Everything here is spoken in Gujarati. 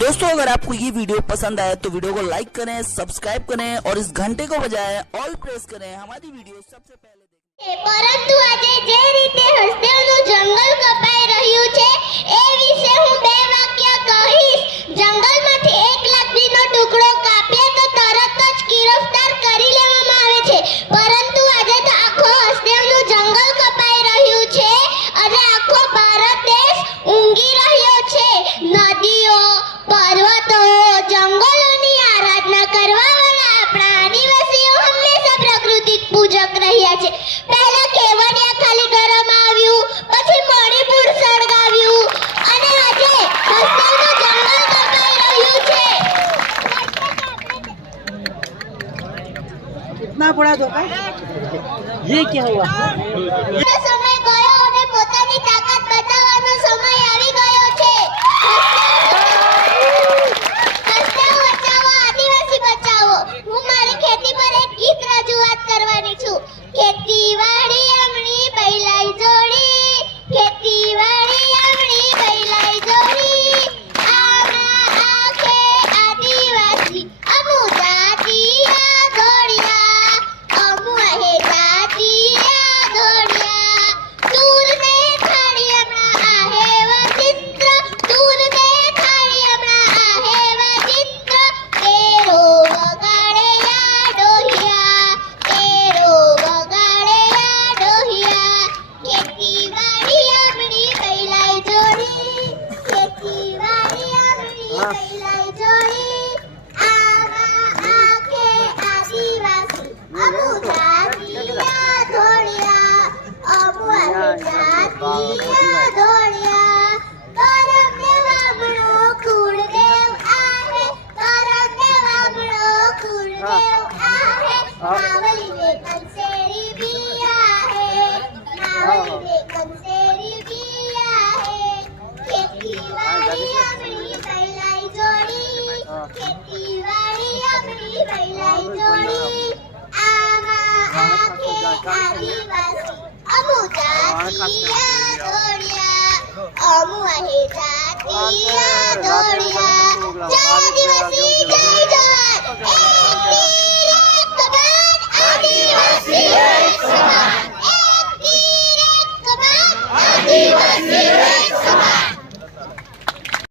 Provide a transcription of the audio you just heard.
दोस्तों अगर आपको ये वीडियो पसंद आए तो वीडियो को लाइक करें, सब्सक्राइब करें और इस घंटे को बजाएं ऑल प्रेस करें हमारी वीडियो सबसे पहले देखें। પરંતુ આજે જે રીતે હસદેવનું જંગલ કપાઈ રહ્યું છે એ વિશે હું બે વાક્ય કહીશ. જંગલમાંથી એક લાકડીનો ટુકડો કાપીએ તો તરત જ ગિરફ્તાર કરી લેવામાં આવે છે, પરંતુ આજે તો આખો હસદેવનું જંગલ કપાઈ રહ્યું છે અને આખો ભારત દેશ ઊંઘી રહ્યો છે. નદીઓ, પર્વતો, જંગલોની આરાધના કરવાવાળા આપણા આદિવાસીઓ હંમેશા પ્રાકૃતિક પૂજક રહ્યા છે. પહેલા કેવડિયા ખાલી કરવામાં આવ્યું, પછી મણિપુર સળગાવ્યું અને આજે હસદેવનું જંગલ કપાઈ રહ્યું છે. इतना बड़ा धोखा, ये क्या हुआ? સમય ગયો અને પોતાની તાકાત બતાવવાનો સમય આવી ગયો છે. હસદેવ બચાવો, આદિવાસી બચાવો. હું મારી ખેતી પર એક ગીત રજૂઆત કરવાની છું. ખેતીવાડી આમણી બૈલાઈ જોડી, ખેતીવાડી આમણી બૈલાઈ જોડી, આમાં આખે આદિવાસી અમુ જાતિયા ઘોડિયા, અમુ હે જાતિયા ઘોડિયા. દૂર દેખાડી હમણાં આહે વચિત્ર, દૂર દેખાડી હમણાં આહે વચિત્ર. તેરો વગાડે યા ડોહિયા, તેરો વગાડે યા ડોહિયા. ખેતીવાડી આમણી બૈલાઈ જોડી, ખેતીવાડી આમણી બૈલાઈ જોડી, આમાં આખે આદિવાસી અમુ જાતિયા ઘોડિયા, અમુ હે જાતિયા ઘોડિયા. કરમને વામણો કુળદેવ આહે, કરમને વામણો કુળદેવ આહે. માવલી રે કંસેરી બિયા હે, માવલી રે કંસેરી બિયા હે. ખેતીવાડી આમણી બૈલાઈ જોડી, ખેતીવાડી આમણી બૈલાઈ જોડી, આમાં આખે આદિવાસી અમુ જાતિયા ઘોડિયા, અમુ હે જાતિયા ઘોડિયા. જય આદિવાસી, જય જય